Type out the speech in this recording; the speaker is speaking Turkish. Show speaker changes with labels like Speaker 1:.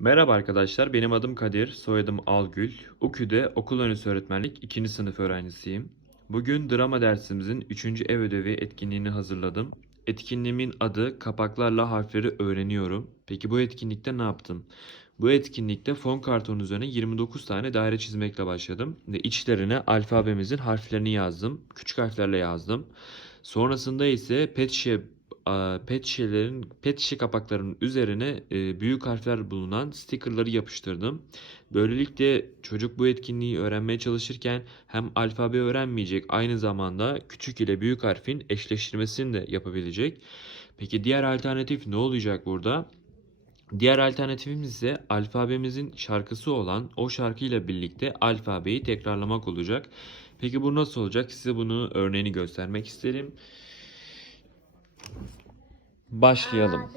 Speaker 1: Merhaba arkadaşlar, benim adım Kadir, soyadım Algül. UKÜ'de okul öncesi öğretmenlik 2. sınıf öğrencisiyim. Bugün drama dersimizin 3. ev ödevi etkinliğini hazırladım. Etkinliğimin adı Kapaklarla Harfleri Öğreniyorum. Peki bu etkinlikte ne yaptım? Bu etkinlikte fon kartonu üzerine 29 tane daire çizmekle başladım. Ve içlerine alfabemizin harflerini yazdım. Küçük harflerle yazdım. Sonrasında ise pet şişe pet şişelerin pet şişe kapaklarının üzerine e, büyük harfler bulunan stickerları yapıştırdım. Böylelikle çocuk bu etkinliği öğrenmeye çalışırken hem alfabe öğrenmeyecek aynı zamanda küçük ile büyük harfin eşleştirmesini de yapabilecek. Peki diğer alternatif ne olacak burada? Diğer alternatifimiz ise alfabemizin şarkısı olan o şarkıyla birlikte alfabeyi tekrarlamak olacak. Peki bu nasıl olacak? Size bunu örneğini göstermek isterim. Başlayalım.